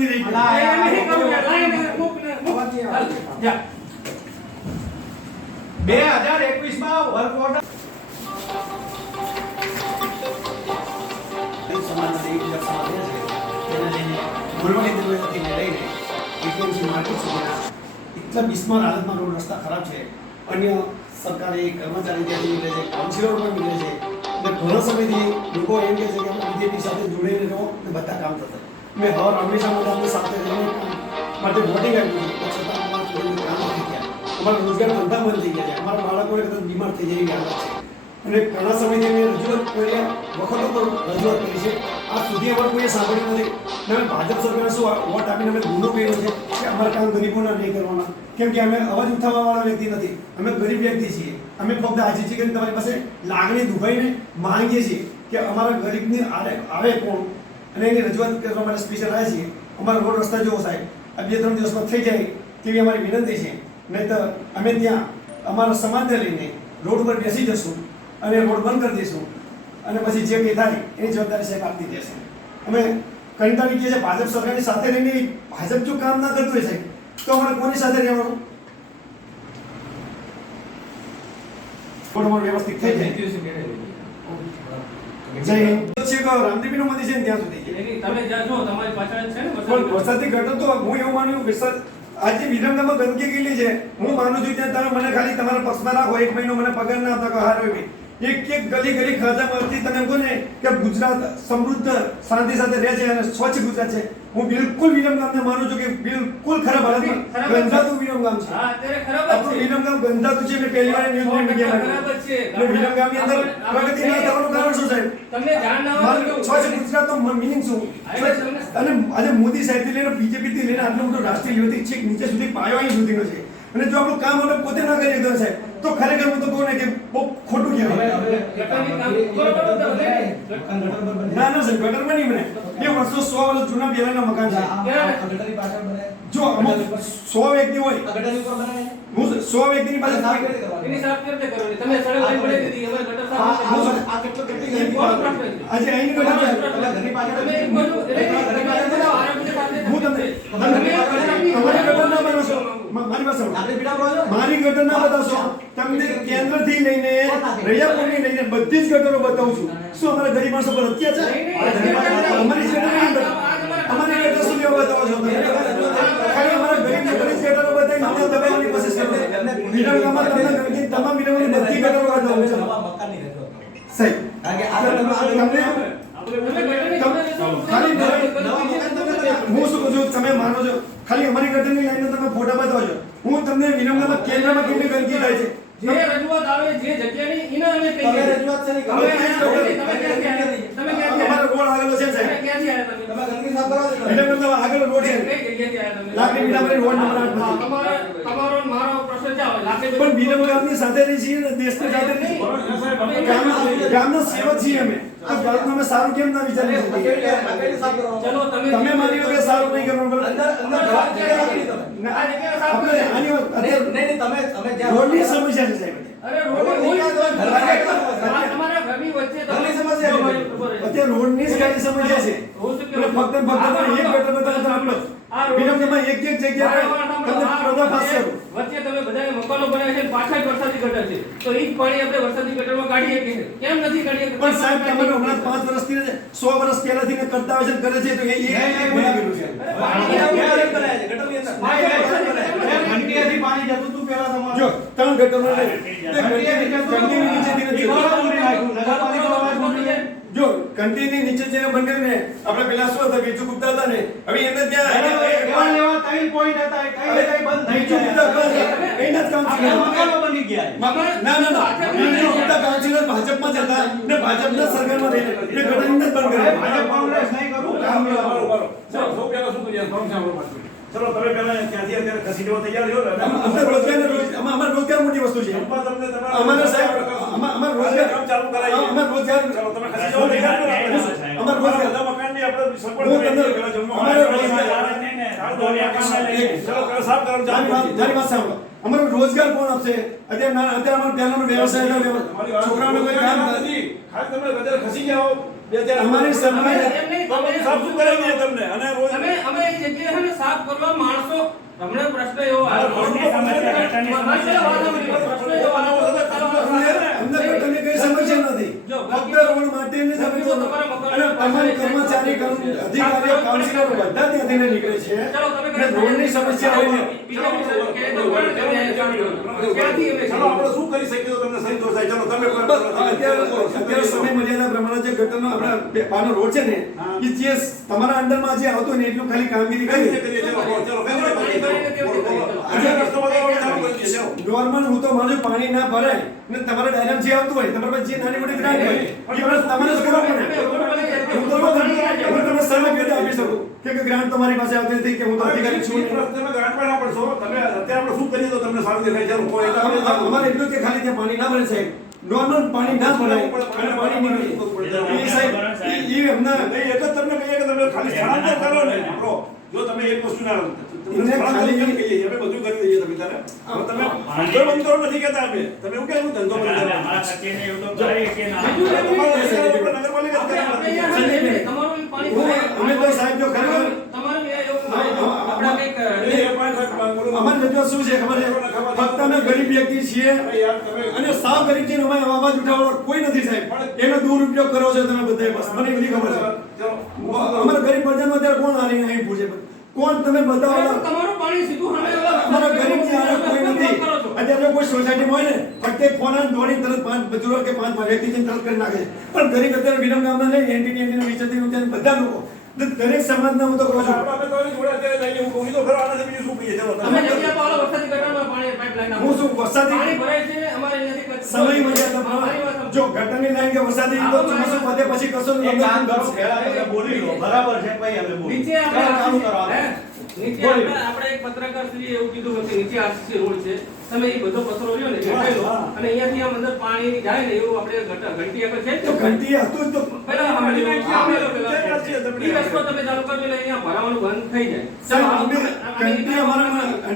બની રહી છે. નહીં કરું યાર, લાઈને મૂક ને મૂક. જા 2021 માં વર્ક ઓર્ડર સમાજના એક લક્ષણ આવે છે એને લઈને બોલવાની જરૂરિયાતથી લઈને ફ્રીક્વન્સી માર્કેટ સુધીના એટલા બિસ્માર હાલતમાં રોડ રસ્તા ખરાબ છે. અન્ય સરકારી કર્મચારી ત્યાંથી નીકળે છે, કાઉન્સિલરો પણ નીકળે છે અને ઘણા સમયથી લોકો એમ કહે છે કે અમે બીજેપી સાથે જોડાઈને રહો અને બધા કામ થશે. મેં હંમેશા મોટાની સાથે રહીને માટે વોટિંગ આપ્યું છે, છતાં અમારા કોઈ કામ નથી થયા. અમારા રોજગાર ધંધા બંધ થઈ ગયા છે, અમારા બાળકોને કદાચ બીમાર થઈ જાય એવી હાલત છે અને ઘણા સમયથી અમે રજૂઆત કર્યા વખતો પર રજૂઆત કરી છે. આ સુધી અમારે કોઈએ સાંભળ્યું નથી. અમે ભાજપ સરકારને શું વોટ આપીને અમે ગુનો કર્યો છે કે અમારા કામ ગરીબોના નહીં કરવાના, કેમ કે અમે અવાજ ઉઠાવવાવાળા વ્યક્તિ નથી, અમે ગરીબ વ્યક્તિ છીએ. અમે ફક્ત આજીજી કરીને તમારી પાસે લાગણી દુભાઈને માંગીએ છીએ કે અમારા ગરીબની આવે કોણ અને એની રજૂઆત કરવા માટે સ્પેશિયલ આવ્યા છીએ. અમારા રોડ રસ્તા જેવો સાહેબ આ 2-3 દિવસમાં થઈ જાય તેવી અમારી વિનંતી છે. નહીં તો અમે ત્યાં અમારા સમાજને લઈને રોડ પર બેસી જશું અને રોડ બંધ કરી દઈશું અને પછી જે કંઈ થાય એની જવાબદારી સાહેબ આપી દેશે. અમે કંટાળી ગયા છે ભાજપ સરકારની સાથે રહીને. ભાજપ જો કામ ના કરતું હોય સાહેબ તો અમારે કોની સાથે રહેવાનું? રોડ અમારો વ્યવસ્થિત થઈ જાય. જય હિન્દ. રામદેવીનું મંદિર છે ને ત્યાં સુધી તમે જાજો, તમારી પાછળ જ છે ને પણ વરસાદથી ઘટો તો હું એવું માન્યું વરસાદ આજે વિરમગામમાં ગંદકી કેટલી છે હું માનું છું ત્યાં તમે મને ખાલી તમારા પક્ષમાં રાખો, 1 મહિનો મને પગાર ના આપતા કહો હારો એવી એક ગલી ગલી ખાજામાંથી તમે કહો ને કે ગુજરાત સમૃદ્ધ શાંતિ સાથે રહે છે અને સ્વચ્છ ગુજરાત છે. હું બિલકુલ વિરમગામને માનું છું કે બિલકુલ ખરાબ હાલતમાં ગંધાતું વિરમગામ છે. હા અત્યારે ખરાબ જ આપણું છે. વિરમગામ ગંધાતું છે. મેં પહેલી વાર ન્યૂઝ મીડિયામાં ખરાબ જ છે. વિરમગામની અંદર પ્રગતિ ના થવાનું કારણ શું સાહેબ? તમને જાણ ના હોય તો સ્વચ્છ ગુજરાતનો મિનિંગ શું? અને આજે મોદી સાહેબથી લઈને બીજેપી થી લઈને આટલું મોટું રાષ્ટ્રીય લેવલથી છેક નીચે સુધી પાયો અહીં સુધીનો છે અને જો આપણું કામ આપણે પોતે ના કરીએ તો સાહેબ તો ખરેખર હું તો કહું ને કે બહુ ખોટું કહેવાય. ના ના સાહેબ ગટર બની મને 2 વર્ષો 100 વર્ષ જૂના બેલાના મકાન છે. જો અમુક 100 વ્યક્તિ હોય હું 100 વ્યક્તિની પાસે એની સાફ કરતે કરો ને તમે સડક લાઈન પડી દીધી અમારે ગટર સાફ આજે અહીંની ગટર તમે એક બાજુ હું તમને અમારી ગટર ના બનાવશો. મારી ગટર ના બતાવશો. તમને કેન્દ્રથી લઈને રૈયાપુરની લઈને બધી જ ગટરો બતાવું છું. શું અમારા ગરીબ માણસો પર અત્યાચાર? અમારી અમારી ગટર શું લેવા બતાવો છો તમે? ખાલી અમારા ગરીબને બધી જ ગટરો બતાવીને અમને દબાવવાની કોશિશ કરો. વિરમગામમાં તમને ગરીબની તમામ વિરમગામની બધી ગટરો બતાવું છું સાહેબ. હું શું કહું છું તમે માનો છો ખાલી અમારી ગટરની લાઈનનો તમે ફોટા બતાવજો. હું તમને વિરમગામમાં કેન્દ્રમાં કેટલી ગંદકી થાય છે જે રજૂઆત આવે જે જગ્યાની એને અમે કહીએ રજૂઆત છે તમે ક્યાંથી અમારો રોડ આગળ છે સાહેબ. ક્યાંથી આવ્યા તમે ગંદકી સાફ કરવા દો. વિરમગામ આગળ રોડ છે. કઈ જગ્યાથી આવ્યા તમે? લાકડી વિરામણી રોડ નંબર 8 તમારો મારો પ્રશ્ન છે હવે લાકડી પણ વિરમગામની સાથે રહી છીએ ને દેશની સાથે રહી છીએ. ગામના સેવક છીએ અમે. તો ગામનું અમે સારું કેમ ના વિચારી શકીએ? ચલો તમે માની લો કે સારું નહીં કરવાનું બરાબર? રોડની સમસ્યા છે સાહેબ. અરે તમારા ઘરની વચ્ચે અત્યારે રોડની જ ખાલી સમસ્યા છે. ફક્ત એક ગટર બતાવો વિરમગામમાં એક જગ્યાએ તમને પર્દાફાશ કરું. વચ્ચે તમે બધાએ મકાનો બનાવ્યા છે પાછળ વરસાદી ગટર છે તો એ જ પાણી આપણે વરસાદી ગટરમાં કાઢી શકીએ કેમ નથી કાઢી શકતા? પણ સાહેબ તમે હમણાં 5 વર્ષથી 100 વર્ષ પહેલાથી કરતા હોય છે કરે છે તો એ ભૂલી ગયું છે. પાણી જતું તું પહેલા તમારે જો 3 ગટરો જો કન્ટિન્યુ નીચે જઈને બંધ કરીને આપણે પેલા શું હતા બીજું ગુપ્તા હતા ને હવે એને ત્યાં લેવા 3 પોઈન્ટ હતા કઈ બંધ થઈ ગયું એના કાઉન્સિલર મકાનો બની ગયા. ના બીજું ગુપ્તા કાઉન્સિલર ભાજપમાં જ હતા ને ભાજપના સરકારમાં રહીને એ ગટરની જ બંધ કરે. ભાજપ કોંગ્રેસ નહીં કરું કામ બરોબર. ચલો સો પેલા શું કરીએ ફોર્મ સાંભળો પાછું. ચલો તમે પેલા ત્યાંથી અત્યારે ખસી જવા તૈયાર છો ને? અમને અમાર રોજગાર મોટી વસ્તુ છે. અમારે સાહેબ અમાર રોજગાર કામ ચાલુ કરાય. અમાર રોજગાર ચલો તમે ખસી જવા તૈયાર છો. અમાર રોજગાર બધા મકાનની આપણે સપોર્ટ કરીએ પેલા જમવા અમારે રોજગાર ચલો પેલા સાફ કરો મારી વાત સાંભળો. અમારો રોજગાર કોણ આપશે? અત્યારે અમારો પહેલાનો વ્યવસાય છોકરાઓને કોઈ કામ નથી. ખાલી તમે ગદર ખસી જાઓ અમારી સરકાર સાફ શું કરાવી દે તમને અને રોજ અમે એ જગ્યાએ છે ને સાફ કરવા માણસો હમણાં પ્રશ્ન એવો આવ્યો રોડની સમસ્યા, ગટરની સમસ્યા. પ્રશ્ન એવો આવ્યો અમને ગટરની કઈ સમસ્યા નથી. જો, ફક્ત રોડ માટેની જ અમે તો અને તમામ કર્મચારી અધિકારીઓ કાઉન્સિલરો બધા ત્યાંથી નીકળે છે અને રોડની સમસ્યા હોય ને ચાલો આપણે શું કરી શકીએ તો તમને સંતોષ થાય. ચાલો તમે અત્યારે સમય મર્યાદા પ્રમાણે જે ગટરનો આપણા પાનો રોડ છે ને એ જે તમારા અંડરમાં જે આવતો ને એટલું ખાલી કામગીરી કઈ રીતે કરી કરીએ? ચાલો ચાલો કઈ રીતે કરીએ? આજે રસ્તો બતાવો, ચાલો કરી દઈશું. નોર્મલ હું તો માનું છું પાણી ના ભરાય ને તમારા ડાયરામ જે આવતું હોય તમારા પાસે જે નાની મોટી ગ્રાન્ટ હોય એ બસ તમારે જ કરવું પડે. હું તમને સલાહ કરી આપી શકું કે ગ્રાન્ટ તમારી પાસે આવતી નથી કે હું તો અધિકારી છું નહીં. તમે ગ્રાન્ટ પર ના પડશો. તમે અત્યારે આપણે શું કરીએ તો તમને સારું દેખાય? ચાલો કોઈ અમારે એટલું કે ખાલી ત્યાં પાણી ના ભરે સાહેબ, નોર્મલ પાણી ના ભરાય અને પાણી નીકળે એ સાહેબ એ અમને નહીં, એટલે જ તમને કહીએ કે તમે ખાલી સ્થળાંતર કરો ને આપણો. જો તમે એક વસ્તુ ના એને ખાલી કહીએ અમે બધું કરી દઈએ તમે તારે હવે તમે ધંધો બંધ કરો નથી કહેતા અમે. તમે એવું કેવું ધંધો બંધ કરો? અમારા સચિને એવું તો કરે કે ના. તમારા રસ્તા ઉપર નગરપાલિકા જ કરે. તમારું પાણી અમે તો સાહેબ જો ખરેખર તમારું આપણા કંઈક અમારી રજૂઆત શું છે ખબર છે? ફક્ત અમે ગરીબ વ્યક્તિ છીએ યાર તમે અને સાવ ગરીબ છીએ, અમે અવાજ ઉઠાવવાનો કોઈ નથી સાહેબ. એનો દુરુપયોગ કરો છો તમે બધાએ, બસ મને બધી ખબર છે. અમારા ગરીબ પ્રજાનો અત્યારે કોણ આને અહીં પૂછે? કોણ તમે બતાવો? તમારું પાણી સીધું અમારા ગરીબ ની હાલત કોઈ નથી. અત્યારે જો કોઈ સોસાયટીમાં હોય ને ફક્ત ફોન અને દોડી તરત 5 બજુર્ગ કે 5 વ્યક્તિ તરત કરી નાખે છે. પણ ગરીબ અત્યારે વિરમ ગામના નહીં, એનટીની વિચારતી બધા લોકો દરેક સમાજના હું તો કહું છું આપણે તો જોડે અત્યારે જઈએ હું કહું તો ખરો આનાથી બીજું શું કહીએ? ચાલો અમે તમે જગ્યા પર વરસાદી ગટરમાં પાણી પાઇપલાઇન હું શું વરસાદી પાણી ભરાય છે અમારે અહીંયાથી સમય મર્યાદા પ્રમાણે જો ગટરની લાઈન કે વરસાદી તો ચોમાસું પતે પછી કશો એક કામ કરો, પહેલા તમે બોલી લો. બરાબર છે ભાઈ, અમે બોલી. નીચે ચાલો, ચાલુ કરો આપણે આપણે. નીચે બોલી. આપણે એક પત્રકાર શ્રીએ એવું કીધું કે નીચે આરસીસી રોડ છે, તમે એ બધો પથરો લ્યો ને વેચાઈ લો અને અહીંયાથી આમ અંદર પાણી જાય ને એવું આપણે ઘંટી આગળ છે તો ઘંટી હતું તો પહેલા સાંભળી લો, સાંભળી લો પહેલા. તે વાત છે, તમને ઈ રસ્તો તમે ચાલુ કરજો એટલે અહીંયા ભરાવાનું બંધ થઈ જાય. સાહેબ અમે ઘંટી અમારા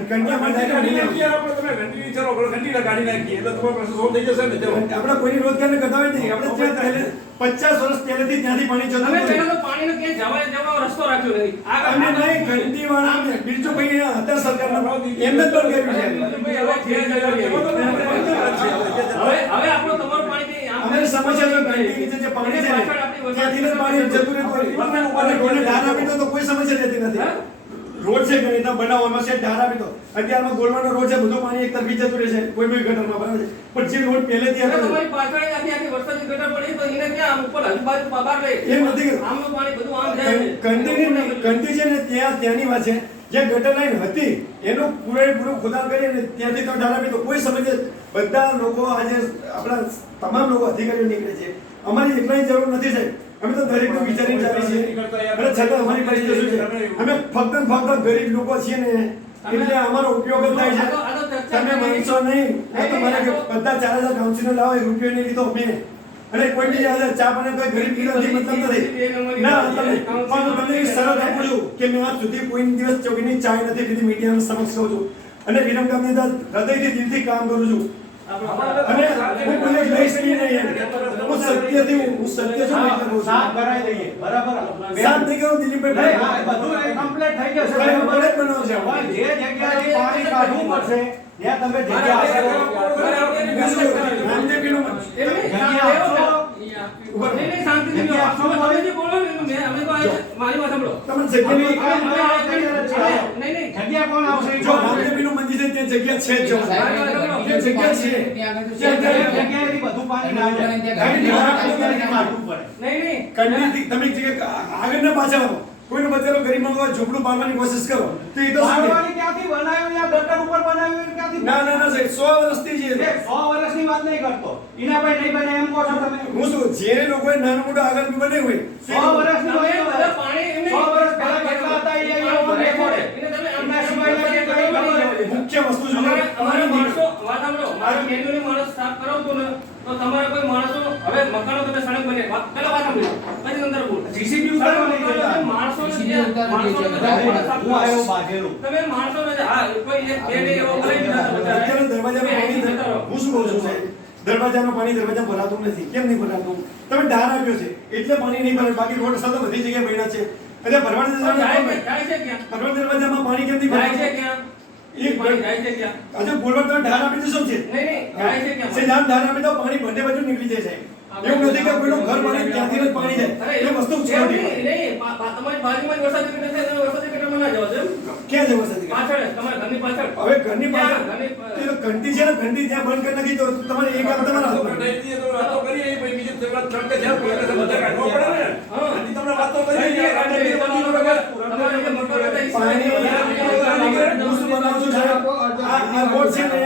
ઘંટી અમારા ડાયરેક્ટ ઘંટી આપણે તમે ઘંટી ચાલો ઘંટી કાઢી નાખીએ એટલે તમારો પ્રશ્ન સોલ્વ થઈ જશે ને. ચાલો આપણે કોઈની રોજગારને ઘટાડે નહીં. આપણે ત્યાં પહેલે 50 વર્ષ પહેલેથી ત્યાંથી પાણી જતું અમે હતું. પહેલા તો પાણીનો ક્યાંય જવાનો રસ્તો રાખ્યો નથી. અમે નહીં ઘંટી વાળા બીજું ભાઈ હતા સરકારના એમને જ બંધ કર્યું છે. હવે આપણો તમારું પાણી કઈ આમ અમારી સમસ્યા છે ઘંટી નીચે જે પાણી છે ને, ત્યાંથી જ પાણી જતું રહેતું હોય. અને કોઈને ઢાર આપી દો તો કોઈ સમસ્યા રહેતી નથી. રોડ છે કે એના બનાવવામાં છે ઢાર આપી દો. અત્યારમાં ગોળવાનો રોડ છે, બધું પાણી એક તરફી જતું રહે છે કોઈ બી ગટરમાં બરાબર છે. પણ જે રોડ પહેલેથી હતો તમારી પાછળ આખી વરસાદી ગટર પડી તો એને ક્યાં આમ ઉપર આજુબાજુ બહાર રહે એ નથી કે આમનું પાણી બધું આમ જાય છે. ઘંટી છે ને ત્યાંની વાત છે. જે ગટર લાઈન હતી એનું પૂરેપૂરું ખોદાણ કરી અને ત્યાંથી તો ઢાર આપી તો કોઈ સમસ્યા. બધા લોકો આજે આપણા તમામ લોકો અધિકારીઓ નીકળે છે. અમારી એટલાની જરૂર નથી સાહેબ. અમે તો દરેકનું વિચારીને ચાલીએ છીએ અને છતાં અમારી પરિસ્થિતિ શું છે? અમે ફક્ત ને ફક્ત ગરીબ લોકો છીએ ને એટલે અમારો ઉપયોગ જ થાય છે. તમે માનશો નહીં, આ તો મારે કે બધા 4000 કાઉન્સિલર લાવો, 1 રૂપિયો નહીં લીધો મેં. અને કોઈ બી આજે ચા પાને કોઈ ગરીબ નથી મતલબ નથી. ના તમે પણ તમને એક શરત આપું છું કે મેં આજ સુધી કોઈ દિવસ ચોકીની ચાય નથી પીધી, મીડિયાના સમક્ષ કહું છું. અને વિરમ ગામની અંદર હૃદયથી દિલથી કામ કરું છું. અને હું કોઈ લઈશ નહીં એમ. હું સત્યથી હું સત્ય છું એટલે કહું સાફ છું. કરાવી દઈએ. બરાબર. સાફ થઈ ગયું દિલીપભાઈ. નહીં, આ બધું કમ્પ્લીટ થઈ જશે. કઈ વડે જ બનાવશે. પણ જે જગ્યાએથી પાણી કાઢવું પડશે ત્યાં તમે જગ્યા આપો. રામદેવજીનું જગ્યા આપશો. નહીં, શાંતિથી બોલો. તમે જે બોલો ને એનું અમે તો મારી વાત સાંભળો. તમને જગ્યાની નહીં. જગ્યા કોણ આવશે? જો રામદેવજીનું મંદિર છે ત્યાં જગ્યા છે જ જો. ત્યાં જગ્યા છે. જગ્યાએથી બધું પાણી ના જાય. જગ્યાએથી કાઢવું પડે. નહીં. કંડીથી તમે જે આગળ ના પાછળ આવો. કોઈનો બચારો ગરીબમાં હોય ઝૂંપડું પાડવાની કોશિશ કરો તો એ તો શું છે? પાડવાની ક્યાંથી બનાવ્યું? ત્યાં ગટર ઉપર બનાવ્યું ક્યાંથી? ના ના ના સાહેબ 100 વર્ષથી છે. 100 વર્ષની વાત નહીં કરતો. એના પર નહીં બને એમ કહો છો તમે? હું શું જે લોકોએ નાનું મોટું આગળ બી બનાવ્યું હોય 100 વર્ષની તમે વાત બધા પાણી એમને 100 વર્ષ પહેલા કેટલા હતા એ અહીંયા મને ખબર. એને તમે આમ એમના સિવાયના જે કંઈ ખબર. મુખ્ય વસ્તુ શું છે? અમારા માણસો વાત સાંભળો, મારા મેન્યુઅલી માણસ સાફ કરાવતો ને તો તમારા કોઈ માણસો હવે મકાનો તમે સડક બને પેલા વાત સાંભળો પછી અંદર બોલ જીસીબી ઉતારવા નહીં જતા. માણસોને હું આવ્યો બાજેલો. તમે માણસોને હા કોઈ એક બે એવો કરી દીધા અત્યારે દરવાજાનું પાણી હું શું કહું છું સાહેબ? દરવાજાનું પાણી દરવાજા ભરાતું નથી. કેમ નહીં ભરાતું? તમે ઢાર આપ્યો છે એટલે પાણી નહીં ભરાય. બાકી રોડ સતત બધી જગ્યાએ બન્યા છે. એટલે ભરવાડ જાય છે ક્યાં? ભરવાડ દરવાજામાં પાણી કેમ નહીં જાય છે ભરતું? ક્યાં? એક પાણી જાય છે ક્યાં? આજે બોલવા તમે ઢાળ આપી દો શું છે? નહીં, જાય છે ક્યાં? સે જામ ઢાળ આપી દો પાણી બંને બાજુ નીકળી જાય સાહેબ. એવું નથી કે કોઈનું ઘર પાણી ત્યાંથી જ પાણી જાય. એ વસ્તુ છે નહીં, તમારી બાજુમાં જ વરસાદી ગટર છે, તમે વરસાદી ગટરમાં ના જાઓ છો એમ? ક્યાં છે વરસાદી? પાછળ જ, તમારા ઘરની પાછળ. હવે ઘરની ક્યાં? પાસે ઘરની એ તો ઘંટી છે ને ઘંટી ત્યાં બંધ કરી નાખી તો તમારે એક આ તમારા હાથમાં. નહીં દીએ તો વાતો કરીએ એ ભાઈ બીજી તરફ ત્રણ કે ચાર પોઈન્ટ બધા કાઢવા પડે ને. હા. આની તમને વાતો નહીં, કરીએ નહીં, આપણે નહીં, બે તમારો તમારે જે મોટો રહેતા ઈ પાણી સિવાય હું શું બનાવું છું સાહેબ? આ રોડ છે ને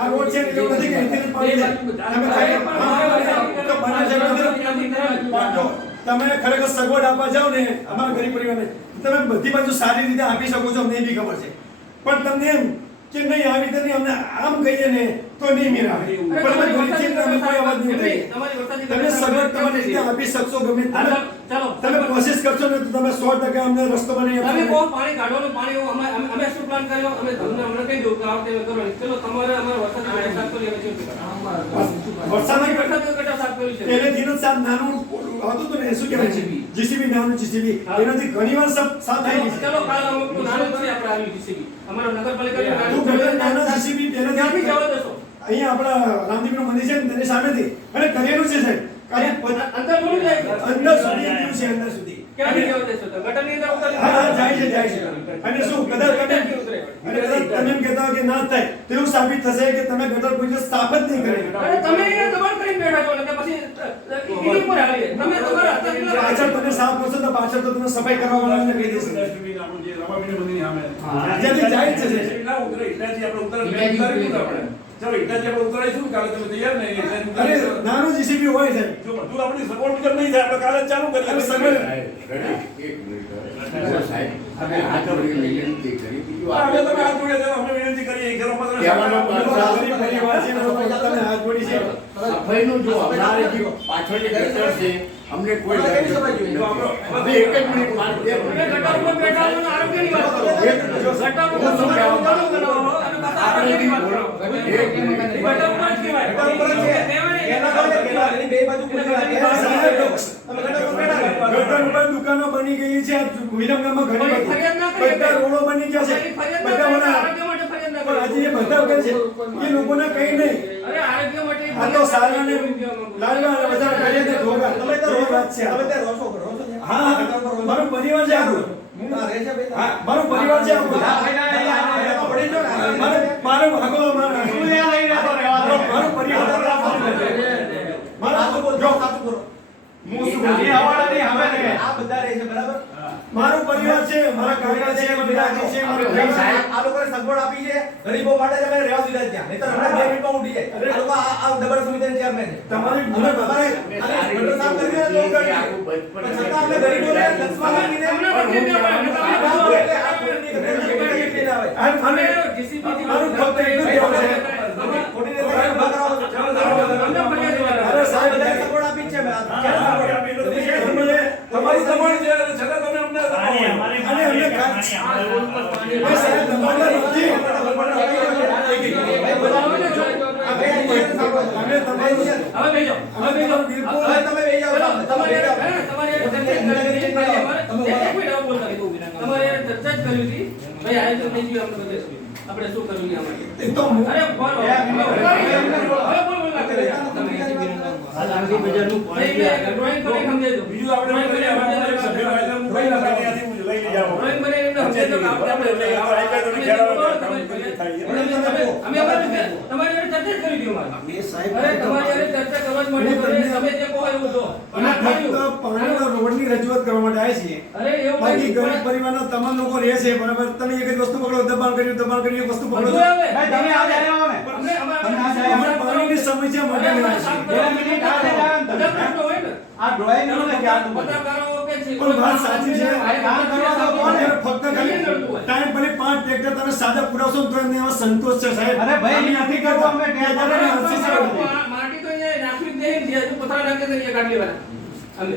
આ રોડ છે ને એવું નથી કે અહીંથી જ પાણી જાય. તમે ખરેખર તો બને છે નથી. જો, તમે ખરેખર સગવડ આપવા જાઓ ને અમારા ગરીબ પરિવારને તમે બધી બાજુ સારી રીતે આપી શકો છો, અમને બી ખબર છે. પણ તમને એમ કે નહીં આવી રીતે નહીં અમને આમ કહીએ ને તો નહીં મેળ આવે. પણ અમે ગરીબ છીએ એટલે અમે કોઈ અવાજ નહીં ઉઠાવીએ. તમે સગવડ તમારી રીતે આપી શકશો ગમે તે. ચાલો તમે કોશિશ કરશો ને તો તમે 100% અમને રસ્તો બનાવી તમે આપશો. કહો પાણી કાઢવાનું પાણી એવું અમે શું પ્લાન કર્યો અમે તમને હમણાં કહી દઉં કે આ વખતે કરવાની ચલો તમારે અમારે વરસાદ ગટર સાફ કરી હવે શું વરસાદની વરસાદ ગટર સાફ કર્યું છે પહેલેથી જ સાહેબ નાનું હતું તો ને શું કહેવાય છે જીસીબી નાનું જીસીબી એનાથી ઘણીવાર સાફ થઈ ગઈ છે. ચલો કાલ અમુક નાનું છે આપણે આવ્યું જીસીબી અમારા નગરપાલિકાનું તું ઘરે નાના જીસીબી ત્યાંથી પહેલેથી જવા દેશો અહીંયા આપણા રામદેવનું મંદિર છે ને તેની સામેથી અને કરેલું છે સાહેબ અને અંદર થોડું જાય છે અંદર સુધી ગયું છે અંદર સુધી ક્યાંથી જવા દેશો તો ગટરની અંદર ઉતરી હા હા જાય છે અને શું કદાચ તમે અને કદાચ તમે એમ કહેતા હો કે ના થાય તો એવું સાબિત થશે કે તમે ગટર કોઈ દિવસ સાફ જ નહીં કરે. અરે તમે અહીંયા દબાણ કરીને બેઠા છો ને પછી એની ઉપર આવીએ તમે તમારા હાથમાં કેટલા પાછળ તમે સાફ કરશો તો પાછળ તો તમે સફાઈ કરવા વાળાને કહી દેશો. ડસ્ટબિન આપણું જે રમાબીને મંદિરની સામે. જ્યાંથી જાય જ છે ડસ્ટબિન ના ઉતરે એટલાથી આપણે ઉતારીશું આપણે. ચાલો એટલાથી આપણે ઉતારીશું કાલે તમે તૈયાર ને એટલાથી અરે ઉતારીશું. નાનું જીસીબી હોય સાહેબ. જો બધું આપણી સગવડ મુજબ નહીં થાય આપણે કાલે જ ચાલુ કરીએ. અરે સગવડ હવે તમે હાથ જોડે જાઓ, અમે વિનંતી કરીએ એ ઘરમાં તમે ગરીબ પરિવાર છે ને લોકો તમે હાથ જોડી છે. સફાઈનું જો અમારે જે પાછળની ગટર છે અમને કોઈ લાગતું નથી. હવે એક જ મિનિટ મારે બે તમે મિનિટ ગટર ઉપર બેઠા છો ને આરોગ્યની વાત કરો ગટર ઉપર તમારે ઉતારો કરો અને પાછા આરોગ્યની વાત કરો ગટર ઉપર જ કહેવાય ગટર ઉપર દુકાનો બની ગઈ છે વિરમગામમાં ઘણી બધી. ફરિયાદ ના કરીએ. બધા રોડો બની ગયા છે ફરિયાદ બધા ના ઓલા આરોગ્ય માટે ફરિયાદ ના પણ આજે એ બધા કરે છે એ લોકોને કઈ નહીં. અરે આરોગ્ય માટે આ તો સારા ને લાડવા અને બધા કરીએ તો ધોગા. એ વાત છે. હા હા મારો પરિવાર છે આખું. હા મારો પરિવાર છે આખું. મારો ભાગો મારો પરિવાર મારો પરિવાર છે મારા કાકા છે મારા છે મારા ભાઈ છે. આ લોકોને સગવડ આપી છે ગરીબો માટે તમે રહેવા દીધા ત્યાં નહીતર હમણાં 2 મિનિટમાં ઉઠી જાય આ લોકો આ ડબલ સુવિધાની ચેરમેન છે તમારી અને તમારે આને ગટર સાફ કરી દે તો કરી આખું બચપન પણ છતાં અમે ગરીબોને લક્ષમાં લાગીને અમે જીસીબી મારું ફક્ત એટલું જ કહેવું છે. ખોટી રીતે ઉભા કરાવો છો. અરે સાહેબ સગવડ આપી જ છે મેં તમારી તમારી જે છતાં તમે અમને પાણી અમારે અને અમને પાણી અમારે રોડ પર પાણી એ સાહેબ તમારા નથી. અમે તમારી હવે બેજો હવે બેજો બિલકુલ હવે તમે બેસી જાઓ તમારે ચર્ચા જ કરી હતી ભાઈ આયોજન નહીં જોયું આપણે બધે આપણે શું કરવું આ માટે એ તો હું- અરે બોલો હવે બોલ લાગે ડ્રોઈંગ કરી સમજાઈ દો બીજું આપણે કરીએ અમારે સભ્ય વાયદા મુંબઈ ના ત્યાંથી લઈ લઈ જાઓ. ડ્રોઈંગ બનાવીને સમજાઈ દો કે આપણે લઈ આવો અમે તમારી ચર્ચા જ કરી હતી અમારે એ સાહેબ અરે તમારી હારે ચર્ચા કરવા જ માટે તમે જે કહો એવું જો અમે ફક્ત પાણીના રોડની રજૂઆત કરવા માટે આવ્યા છીએ. અરે એવું બાકી કંઈ ગરીબ પરિવારના તમામ લોકો રહે છે બરાબર. તમે એક જ વસ્તુ પકડો દબાણ કર્યું એક વસ્તુ પકડો બધું છો. આવે તમે આ જાય અમે અમને અમારે પાણીની સમસ્યા માટે આવ્યા છીએ. આ ડ્રોઈંગ નું ને ક્યાં પણ વાત સાચી છે. અત્યારે ફક્ત ખાલી ટાઈમ ભલે 5 ટ્રેક્ટર તમે સાદા પુરાવશો તો એમને એમાં સંતોષ છે સાહેબ. અરે ભાઈ, અમે નથી કરતા. અમે ટેક્ટર અત્યારે હંસી સાહેબ. માટી તો અહીંયા નાખવી જ નહીં જે પથરા નાખે તો અહીંયા કાઢી લેવાના અમે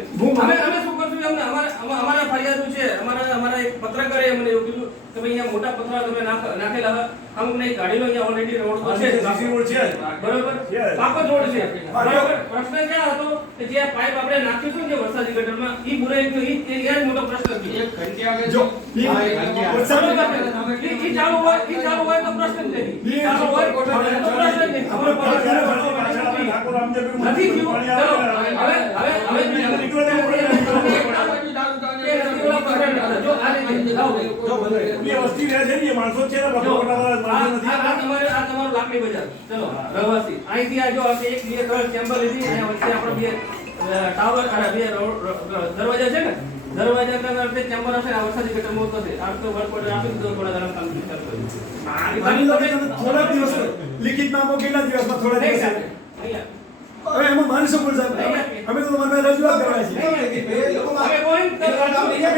શું કરશું કે અમારા ફરિયાદો છે, અમારા એક પત્રકારે અમને એવું કીધું કે ભાઈ અહીંયા મોટા પથરા તમે નાખેલા હતા, અમુક નહીં કાઢેલો, અહીંયા ઓલરેડી રોડ તો છે, સીસી રોડ છે બરોબર, પાકો જ રોડ છે, બરોબર. પ્રશ્ન ક્યાં હતો કે જે પાઇપ આપણે નાખ્યું હતું ને વરસાદી ગટરમાં, ઈ ભૂરાઈ ગયું, ઈ જ મોટો પ્રશ્ન છે. જો ઈ ચાલુ હોય તો પ્રશ્ન જ નહીં, ચાલુ હોય તો પ્રશ્ન જ નહીં. નથી થયું. ચલો, એ વસ્તી રહે છે ને, એ માણસો છે ને, બધા મોટા માણસો નથી. આ તમારું લાકડી બજાર, ચલો રહેવાસી અહીંથી આ જો આપણે 1 2 3 ચેમ્બર લીધી, અહીંયા વચ્ચે આપણો બે ટાવર અને બે દરવાજા છે ને, દરવાજા ના અંદર ચેમ્બર હશે, આ વરસાદી ગટર મોટો છે, આ તો વર્ક ઓર્ડર આપી દીધો, થોડા દાડા કામ ચાલુ કર્યું. માની લો કે તમે થોડા દિવસ લિખિતમાં આપો, કેટલા દિવસમાં થોડા દિવસ અહીંયા હવે એમાં માની શકો સાહેબ, અમે તો તમારે રજૂઆત કરવા છીએ. તમે કોઈ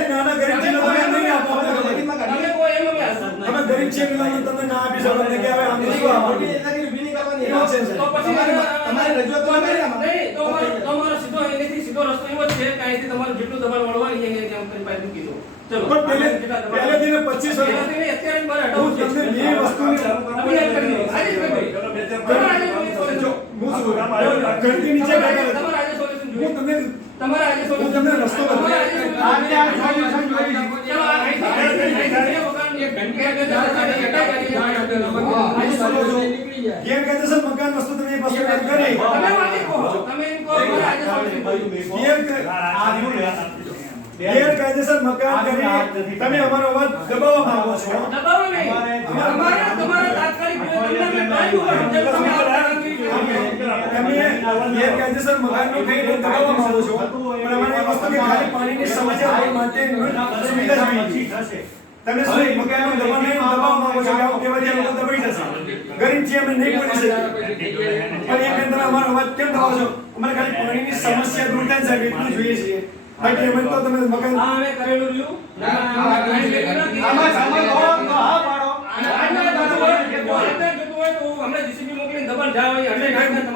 નાના ગરીબ છે લોકો એમ નહીં આપો, તમે કોઈ એમ કે અમે ગરીબ છીએ એટલે અમે તમને ના આપી શકો કે હવે આમ શું આપો. તો પછી તમારી રજૂઆત તો કરી આમાં. નહીં, તો તમારો સીધો અહીંથી સીધો રસ્તો એવો જ છે કે અહીંથી તમારું જેટલું દબાણ વાળવા અહીંયા કામ કરી પાઇપ મૂકી દો. ચલો પણ પહેલે દિને 25 વર્ષ પહેલાથી અત્યારે જ મારે હું હટાવવું છે. તમને બે વસ્તુની તમે યાદ કરી લો. આજે જ કરી લો. તમારે આજે solution જો જોઈએ. હું શું ઘંટી નીચે તમારે બેઠા તમારે આજે solution હું જોઈએ. તમને તમારે આજે હું solution તમને રસ્તો બતાવું. તમારે આજે solution જોઈએ. ચલો, ગેરકાયદેસર મકાન વસ્તુ તમે એક વસ્તુ એમ કરી તમે વાંચી કહો. તમે એમ કહો કે આજે solution જોઈએ. ગેરકાયદેસર મકાન કરી તમે અમારો અવાજ દબાવવા માંગો છો. દબાવો નહીં. તમારા તાત્કાલિક તમને મેં કહ્યું હોય, જેમ તમે આ કામગીરી કરી. તમે ગેરકાયદેસર મકાનનો કહીને દબાવવા માંગો છો, પણ અમારે એ વસ્તુ કે ખાલી પાણીની સમસ્યા માટે સુવિધા જોઈએ. તમે શું એક મકાનનો દબાણ લઈને દબાવવા માંગો છો કે આવું કહેવાથી આ લોકો દબાઈ જશે. ગરીબ છીએ અમે નહીં બોલી શકીએ, પણ એ બેન તમે અમારો અવાજ કેમ દબાવો છો? અમારે ખાલી પાણીની સમસ્યા દૂર થાય સાહેબ એટલું જોઈએ છીએ. બાકી એમ તો તમે મકાન આ અમે કરેલું રહ્યું.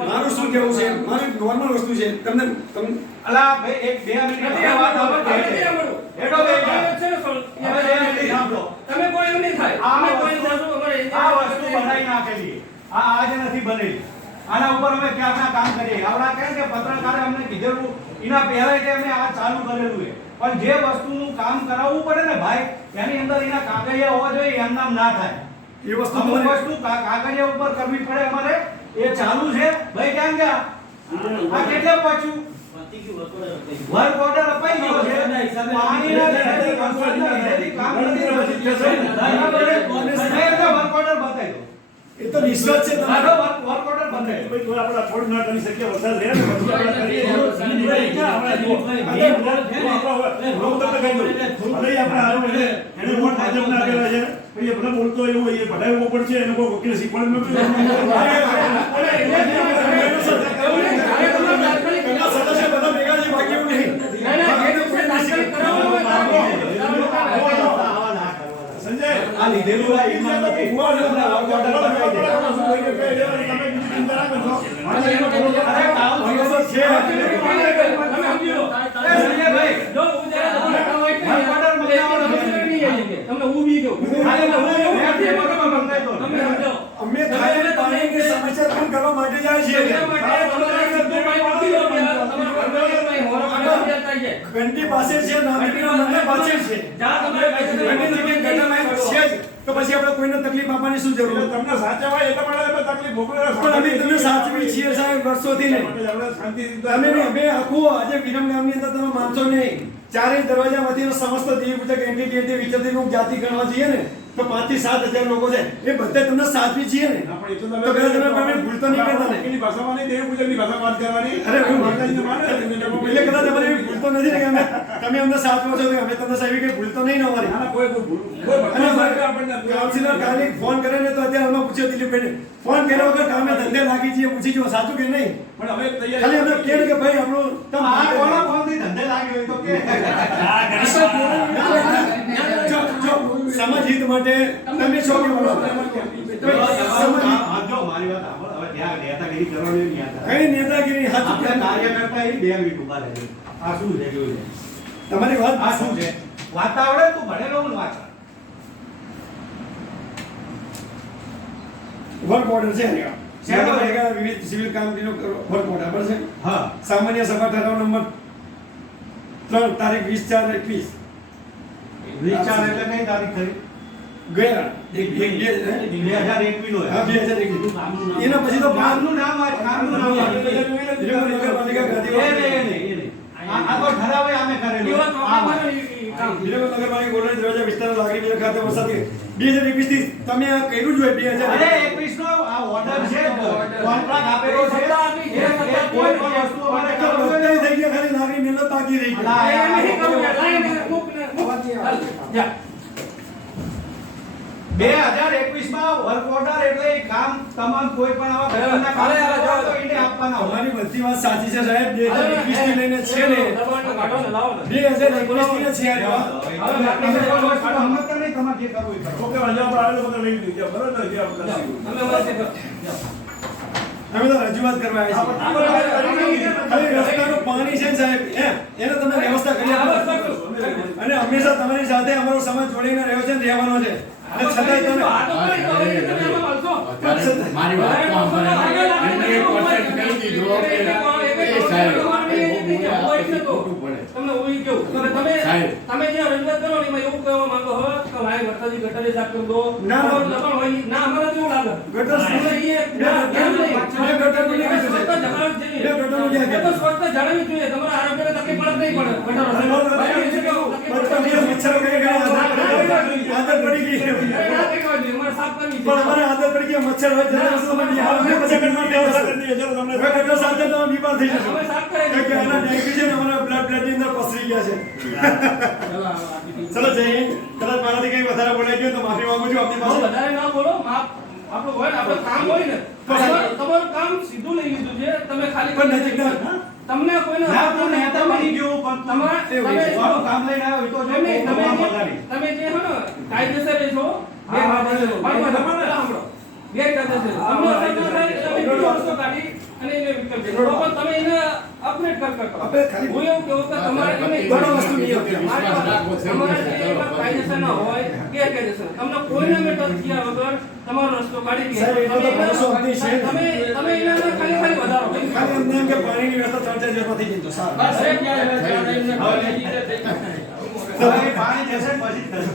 મારું શું કહેવું છે, મારું નોર્મલ વસ્તુ છે. તમને અલા ભાઈ એક 2 મિનિટ વાત હેડો તમે કોઈ એમ નહીં થાય. અમે કોઈ એમ થશું, અમારે આ વસ્તુ બનાવી નાખેલી આ આજે નથી બનેલી. આના ઉપર અમે ક્યારના કામ કરીએ. આવડા કહે કે પત્રકારે અમને કીધેલું એના પહેલા કે અમે આ ચાલુ કરેલું છે, પણ જે વસ્તુનું કામ કરાવવું પડે ને ભાઈ, એની અંદર એના કાગળિયા હોવા જોઈએ, એમ નામ ના થાય. એ વસ્તુ અમુક તમારે વસ્તુ કાગળિયા ઉપર કરવી પડે અમારે. એ ચાલુ છે ભાઈ. ક્યાં ગયા આ કેટલે પહોંચ્યું? વર્ક ઓર્ડર અપાઈ ગયો છે. પાણીના લીધેથી વરસાદના લીધેથી કામ નથી થતું. બરાબર છે? વર્ક ઓર્ડર બતાવી દો. એ તો નિષ્ફળ છે તમારો. વર્ક ઓર્ડર બતાવી દો. ભાઈ તો આપણે થોડું ના કરી શકીએ, વરસાદ રહે ને પછી આપણે કરીએ. એને વોટ ભાજપને આપેલા છે, પછી એ ભલે બોલતો એવું હોય, એ ભડાઈ ઉભો પડશે, એને કોઈ વકીલ શીખવાડ નથી. સદસ્ય બધા ભેગા છે, બાકી એવું નહીં. સંજય આ લીધેલું આ ઈમાન નથી. વર્ક ઓર્ડર બતાવી દે. અરે કામ દિવસ છે. સંજયભાઈ જો હું જ્યારે તમને ઊભી ગયો. અમે ખાલી પાણીની સમસ્યા દૂર કરવા માટે જાય છીએ. ઘંટી પાસે છે, નાનકડીના મંદિર પાસે છે. ઘણી જગ્યાએ ગટર લાઈન છે જ. તો પછી આપણે કોઈને તકલીફ આપવાની શું જરૂર? તમને સાચવવા એ પ્રમાણે તકલીફ ભોગવે. પણ અમે તમને સાચવી છીએ સાહેબ વર્ષોથી નહીં. તમે નહીં, અમે આખું આજે વિરમ ગામની અંદર તમે માનશો નહીં, ચારેય દરવાજામાંથી સમસ્ત દેવપૂજક એન્ટિટી વિચરતી જાતિ ગણવા જઈએ ને તો 5 થી 7 હજાર લોકો છે. એ બધે તમને સાચવી છીએ ને. તો પેલા તમે ભૂલ તો નહીં કરતા ને. એની ભાષામાં નહીં, દેવ પૂજકની ભાષામાં વાત કરવાની. અરે હું માતાજીને માને છે. એટલે કદાચ તમારે એવી ભૂલ તો નથી ને કે તમે અમને સાચવો છો, અમે તમને સાહેબ કે ભૂલ તો નહીં ને અમારી. ના, કોઈ ભૂલ કોઈ અને ભટકાવ આપણને કાઉન્સિલર કાલે ફોન કરે ને તો અત્યારે અમે પૂછ્યો દિલીપભાઈને, ફોન કર્યા વગર કામે ધંધે લાગી છીએ, પૂછી જો સાચું કે નહીં. પણ હવે ખાલી અમને કહે કે ભાઈ આપણું આ કોના ફોનથી ધંધે લાગ્યો હોય તો કે જો સમાજ હિત માટે તમે છો કે બોલો સમાજ જો મારી વાત સાંભળો. હવે ત્યાં નેતાગીરી કરવાની નહીં. કઈ નેતાગીરી હાથ આપણે કાર્યકર્તા એ 2 મિનિટ ઉભા રહેજો. આ શું છે જોઈ લે. તમારી વાત આ શું છે વાતા આવડે તું ભણેલો હું વાંચ વર્ક ઓર્ડર છે અહીંયા. શેનો? નગરપાલિકા વિવિધ સિવિલ કામગીરીનો વર્ક ઓર્ડર બરાબર છે. હા સામાન્ય સભા ઠરાવ નંબર 3 તારીખ 20/4/21 વિચાર એટલે કઈ તારીખ થઈ ગયા એક 2021 નો હા 2021 એના પછી તો કામનું નામ વાંચ કામનું નામ વાંચ નગરપાલિકા એ નહીં આ તો ઠરાવે અમે કરેલું એવા તો આ વાંચ. અમારે કામ વિનોદ નગરપાલિકા ગોળાઈ દરવાજા વિસ્તારના લાગણી ખાતે વરસાદી 2021 થી તમે આ કર્યું જ હોય અરે 2021 21 નો આ ઓર્ડર છે કોન્ટ્રાક્ટ આપેલો છે સત્તા આપી છે, સત્તા કોઈ પણ વસ્તુ અમારે તો કરવું બધાય થઈ ગયા ખાલી લાગણી મહેનત બાકી રહી ગઈ. અલા, એ નહીં કરવું યાર. લાય ને, મૂક ને, મૂક. હાલ, જા. 2021 માં વર્ક ઓર્ડર એટલે એ કામ તમામ કોઈ પણ આવા પ્રકારના કામ અરે, કરવા તો એને આપવાના હોય તમારી બધી વાત સાચી છે સાહેબ 2021 થી લઈને છે ને દબાણનો કાઢો ને, લાવો ને. 2021 થી છે આ હવે આપણે કોઈ વસ્તુ હમત નહીં તમારે જે કરવું એ કરો ઓકે વાંધો આપણે આવેલો બધા લઈ લીધું બરાબર ને જે આપણે જાઓ. કરશું. તમે અમારે તે કરો. અમે તો રજૂઆત કરવા આવ્યા છીએ ખાલી રસ્તાનું પાણી છે ને સાહેબ એને તમે વ્યવસ્થા કરી આપો અને હંમેશા તમારી સાથે અમારો સમાજ જોડીને રહ્યો છે ને રહેવાનો છે અને છતાંય તમે આ તો કરી તો હવે તમે આમાં મળશો. મારી વાત તો સાંભળો. એમને 1% કહી દીધું કે એ સાહેબ ખોટું પડે. તમને ઓવી કેવું તમે સાહેબ. તમે જે રજૂઆત કરો ને એમાં એવું કહેવા માંગો હો કે ભાઈ વરસાદી ગટરે સાફ કરી દો ના, ના. દબાણ હોય ઈ. ના અમારે તો એવું લાગે ગટર અમે ઈ ના, કેમ નહીં? મેં ગટરનું નહીં કીધું સ્વચ્છતા સાહેબ. જણાવવી જ જોઈએ. મેં ગટરનું ક્યાં એ તો કીધું? સ્વચ્છતા જાળવવી જોઈએ. તમારા આરોગ્યને તકલીફ પડે કે નહીં પડે? ગટરો છે. ભાઈ, એ છે કે તકલીફ પડે? મચ્છરો કઈ ગયા આદત પડી ગઈ છે. એ ના કઈ હોય નહીં. અમારે સાફ કરવી પણ છે. અમારે આદત પડી ગઈ મચ્છર હોય ત્યારે વસ્તુ અમે બિહાર અમે પછી ગટરની વ્યવસ્થા કરી દઈએ. ચલો તમને હવે ગટર સાથે તમે બીમાર થઈ જશો અમે સાફ કરે કે આના ડાયાબિટીસ છે ને અમારા બ્લડ ની અંદર પસરી ગયા છે. ચલો જઈએ કદાચ મારાથી કઈ વધારે બોલાઈ ગયો તો માફી માંગુ છું આપની બહુ પાસે. વધારે ના બોલો. આપણું હોય ને, આપણું કામ હોય ને, તમારું કામ સીધું લઈ લીધું છે. તમે ખાલી પણ નજીકના તમને કોઈને ના તો નેતા બની ગયો પણ તમારા તમે કામ લઈને આવ્યો એ તો જો તમે ભગવાન પગારી. તમે જે હો ને કાયદેસર છો બે કાયદેસર સાંભળો બે કાયદેસર અમને અસર ન થાય એટલે અમે બીજો રસ્તો કાઢી અને એને વિકલ્પ છે. તો પણ તમે એને અપગ્રેડ કરો આપણે ખાલી હું એવું કહું કે તમારે એને ઘણો વસ્તુ નિયમ છે. તમારે જે કાયદેસર ના હોય ગેરકાયદેસર તમને કોઈને મેં ટચ કર્યા વગર તમારો રસ્તો કાઢી સાહેબ, દે. એટલો તો ભરોસો અમને છે જ. તમે એને ખાલી વધારો ખાલી એમને એમ કે પાણીની વ્યવસ્થા 3-4 દિવસમાં થઈ જાય તો સારું. બસ હવે પાણી જશે ને પછી જ થશે.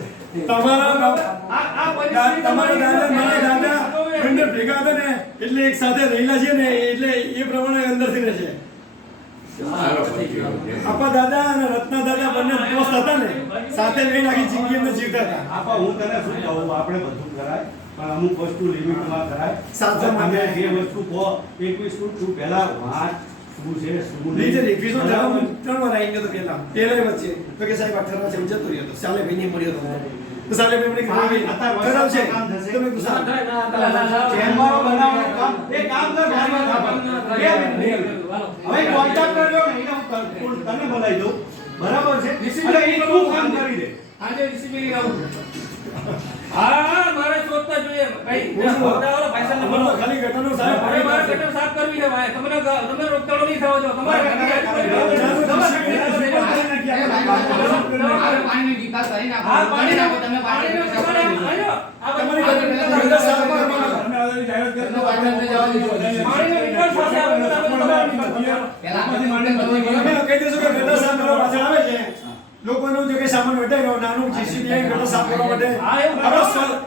તમારા આ પરિસ્થિતિ તમારા દાદા મારા દાદા તમારી બંને ભેગા હતા ને એટલે એક સાથે રહેલા છે ને એટલે એ પ્રમાણે અંદરથી રહે છે. સારો પછી આપા દાદા અને રત્ના દાદા બંને દોસ્ત હતા ને સાથે રહીને આખી જિંદગી એમને જીવતા હતા. આપા હું તને શું કહું આપણે બધું કરાય પણ અમુક વસ્તુ લિમિટમાં કરાય. સાચા તમે માટે. જે વસ્તુ કહો 21 તું પહેલા વાત શું છે શું નીચે નહીં. 21 નો જવાબ 3 વાર આવી ગયો તો પેલા વચ્ચે તો કે સાહેબ 18 છે જતો રહ્યો તો સાલે ભાઈને મળ્યો તો તો સાલે ભાઈ મને કીધું અત્યારે ખરાબ છે કામ થશે. તમે ગુસ્સા ચેમ્બરો બનાવવાનું કામ એ કામ કર ભાઈ હવે કોન્ટ્રાક્ટર જો ને એને હું તને બોલાવી દઉં બરાબર છે એટલે એ તું કામ કરી દે આજે રિસીવિંગ આવું હા મારે શોધતા જોઈએ ભાઈ બોલાવો પૈસા નંબર અમારો ખાલી ગટરનો સાહેબ અરે મારે ગટર સાફ કરવી છે ભાઈ તમને તમે રોકતાડો નહીં થવો જો તમારે પાણીની નિકાલ કરી નાખો. હા પાણી નાખો તમે પાણી ગટર સાફ કરવાનો. તમે આની જાહેરાત કરી દો. પાણીનો જવા દીધો. પાણીનો નિકાલ સાથે આવે તો તમે પહેલા આપણે અમે કહી દઈશું કે ગટર સાફ કરવા પાછળ આવે છે લોકોનું જે કઈ સામાન વટાય નાનું જીસીબી ગટર સાફ કરવા માટે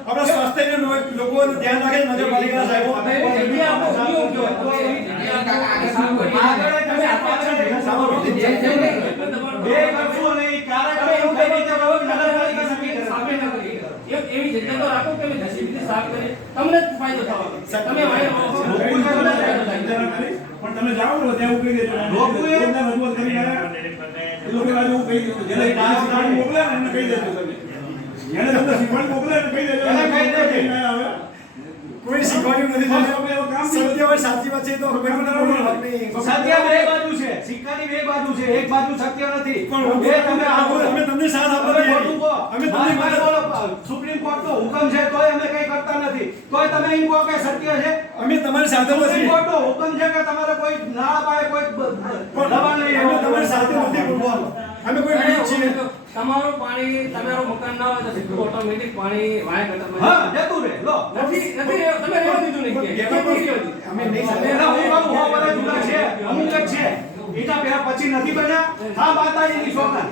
આપણા સ્વાસ્થ્યને લોકોનું ધ્યાન રાખે નગરપાલિકાના સાહેબો જગ્યા આપો હું જો બે કરશું અને એ કાર્ય એવું થઈ ગયું કે નગરપાલિકા સમિતિ એવી જગ્યા તો રાખો કે નસીબથી સાફ કરે તમને જ ફાયદો થવાનો તમે પણ તમે જાઓ ને ત્યાં એવું કહી દેજો. લોકો એ એમને રજૂઆત કરી આવ્યા. એ લોકો બાજુ એવું કહી દેજો. જેને શીખવાડી મોકલે ને એને કહી દેજો તમે. જેને તમને શીખવાડી મોકલે એને કહી દેજો. એને કહી દેજો. નહીં આવે. કોઈ શીખવાડ્યું નથી સત્ય હોય સાચી વાત છે તો કોઈ પણ હક નહીં. સત્ય બે બાજુ છે સિક્કાની બે બાજુ છે એક બાજુ સત્ય નથી પણ એ તમે અમે તમને સાથ આપવા તમે તૈયાર ખોટું કહો. અમે તમને મારી મદદ બોલો, સુપ્રીમ કોર્ટનો હુકમ છે તોય અમે કઈ કરતા નથી તોય તમે એમ કહો કે સત્ય છે અમે તમારી સાથે સુપ્રીમ નથી કોર્ટનો હુકમ છે કે તમારે કોઈ નાળા પાયે કોઈ દબાણ નહીં અમે તમારી સાથે નથી બોલવાનું અમે કોઈ વિરોધ છીએ તમારું પાણી તમારું મકાન ના હોય તો સીધું ઓટોમેટિક પાણી વાયા ગટરમાં હા જતું રહે લો નથી નથી તમે રહેવા દીધું નહીં કે અમે નહીં એના હું બાબુ હો બધા જુદા છે અમુક જ છે એના પેલા પછી નથી બન્યા હા માતાજીની શોખા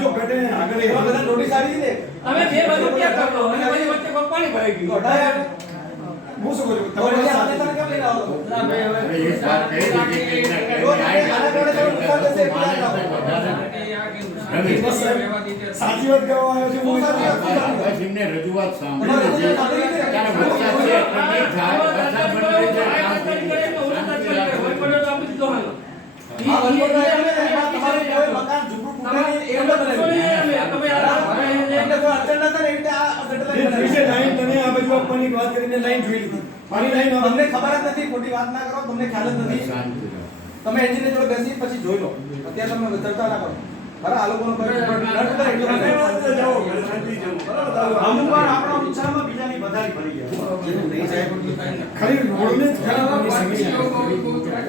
જો ઘટે આગળ એ બધા નોટિસ આવી દે તમે બે બાજુ ક્યાં કરતો અને પછી વચ્ચે કોઈ પાણી ભરાઈ ગયું હું શું કરું તમારે સાથે તને કેમ લઈને આવો હવે એક વાત કહી દીધી કે સાચી વાત કરવા આવ્યો છું હું સાચી વાત કરું. બસ એમને રજૂઆત સાંભળી લીધી. ત્યારે વરસાદ છે એટલે નહીં થાય. વરસાદ બંધ થઈ જાય, કામ થઈ જાય. શાંતિ રાખો. તમારે કોઈ મકાન ઝૂંપડું તૂટે નહીં, એવું ન બને. વિશે લાઈન તમે આ બાજુ આપવાની વાત કરીને લાઈન જોઈ લીધી. મારી લાઈન તમને ખબર જ નથી, ખોટી વાત ના કરો, તમને ખ્યાલ જ નથી. શાંતિ રાખો. તમે એન્જિનિયર જોડે બેસી પછી જોઈ લો. અત્યારે તમે ચર્ચા ના કરો. બરાબર, આ લોકોનો કોઈ ધન્યવાદ જાઓ, શાંતિ જાઓ. બરાબર. અમુક વાર આપણા ઉત્સાહમાં બીજાની વધારી ભરી જાય ખાલી રોડને જ ખરાબ સમસ્યા